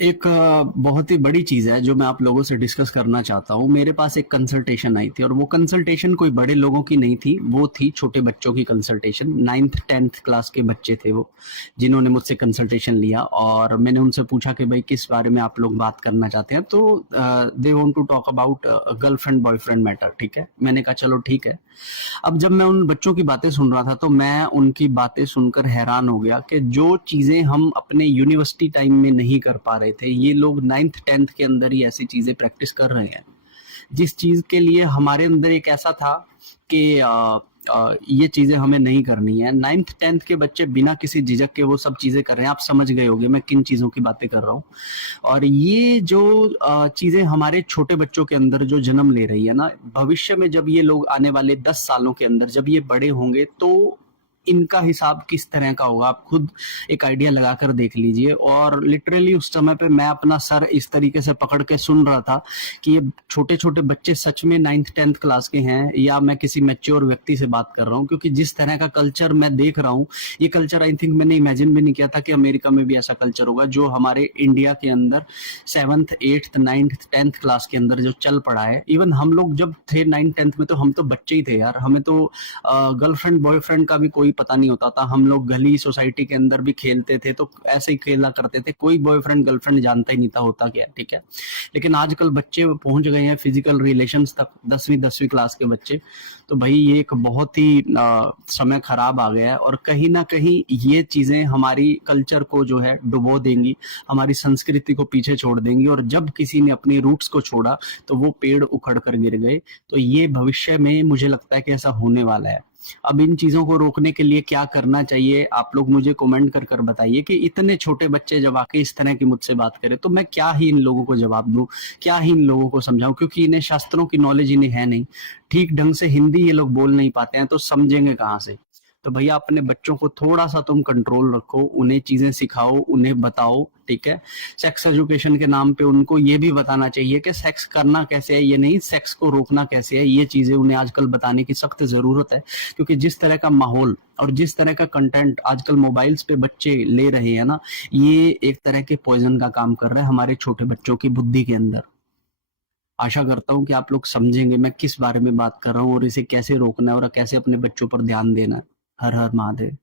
एक बहुत ही बड़ी चीज़ है जो मैं आप लोगों से डिस्कस करना चाहता हूँ। मेरे पास एक कंसल्टेशन आई थी और वो कंसल्टेशन कोई बड़े लोगों की नहीं थी, वो थी छोटे बच्चों की कंसल्टेशन। 9th 10th क्लास के बच्चे थे वो, जिन्होंने मुझसे कंसल्टेशन लिया और मैंने उनसे पूछा कि भाई किस बारे में आप लोग बात करना चाहते हैं, तो they want to talk about girlfriend boyfriend matter. ठीक है, मैंने कहा चलो ठीक है। अब जब मैं उन बच्चों की बातें सुन रहा था तो मैं उनकी बातें सुनकर हैरान हो गया कि जो चीजें हम अपने यूनिवर्सिटी टाइम में नहीं कर पा रहे थे, ये लोग 9th 10th के अंदर ही ऐसी चीजें प्रैक्टिस कर रहे हैं। जिस चीज के लिए हमारे अंदर एक ऐसा था कि ये चीजें हमें नहीं करनी है, 9th 10th के बच्चे बिना किसी झिझक के वो सब चीजें कर रहे हैं। आप समझ गए होंगे मैं किन चीजों की बातें कर रहा हूँ। और ये जो चीजें हमारे छोटे बच्चों के अंदर जो जन्म ले रही है ना, भविष्य में जब ये लोग आने वाले 10 सालों के अंदर जब ये बड़े होंगे तो इनका हिसाब किस तरह का होगा, आप खुद एक आइडिया लगाकर देख लीजिए। और लिटरली उस समय पे मैं अपना सर इस तरीके से पकड़ के सुन रहा था कि ये छोटे छोटे बच्चे सच में 9th 10th क्लास के हैं या मैं किसी मैच्योर व्यक्ति से बात कर रहा हूँ। क्योंकि जिस तरह का कल्चर मैं देख रहा हूँ, ये कल्चर आई थिंक मैंने इमेजिन भी नहीं किया था कि अमेरिका में भी ऐसा कल्चर होगा जो हमारे इंडिया के अंदर 7th 8th 9th 10th class के अंदर जो चल पड़ा है। इवन हम लोग जब थे 9th 10th में तो हम तो बच्चे ही थे यार, हमें तो गर्लफ्रेंड बॉयफ्रेंड का भी कोई पता नहीं होता था। हम लोग गली सोसाइटी के अंदर भी खेलते थे तो ऐसे ही खेला करते थे, कोई बॉयफ्रेंड गर्लफ्रेंड जानता ही नहीं था होता क्या। ठीक है, लेकिन आजकल बच्चे पहुंच गए हैं फिजिकल रिलेशंस तक, 10वीं क्लास के बच्चे। तो भाई ये एक बहुत ही समय खराब आ गया है और कहीं ना कहीं ये चीजें हमारी कल्चर को जो है डुबो देंगी, हमारी संस्कृति को पीछे छोड़ देंगी। और जब किसी ने अपनी रूट्स को छोड़ा तो वो पेड़ उखड़ कर गिर गए। तो ये भविष्य में मुझे लगता है कि ऐसा होने वाला है। अब इन चीजों को रोकने के लिए क्या करना चाहिए, आप लोग मुझे कमेंट कर कर बताइए कि इतने छोटे बच्चे जब आके इस तरह की मुझसे बात करें तो मैं क्या ही इन लोगों को जवाब दूं, क्या ही इन लोगों को समझाऊं। क्योंकि इन्हें शास्त्रों की नॉलेज इन्हें है नहीं, ठीक ढंग से हिंदी ये लोग बोल नहीं पाते हैं, तो समझेंगे कहाँ से। तो भैया अपने बच्चों को थोड़ा सा तुम कंट्रोल रखो, उन्हें चीजें सिखाओ, उन्हें बताओ। ठीक है, सेक्स एजुकेशन के नाम पे उनको ये भी बताना चाहिए कि सेक्स करना कैसे है, ये नहीं सेक्स को रोकना कैसे है। ये चीजें उन्हें आजकल बताने की सख्त जरूरत है। क्योंकि जिस तरह का माहौल और जिस तरह का कंटेंट आजकल मोबाइल्स पे बच्चे ले रहे हैं ना, ये एक तरह के पॉइजन का काम कर रहा है हमारे छोटे बच्चों की बुद्धि के अंदर। आशा करता हूँ कि आप लोग समझेंगे मैं किस बारे में बात कर रहा हूँ और इसे कैसे रोकना है और कैसे अपने बच्चों पर ध्यान देना है। हर हर महादेव।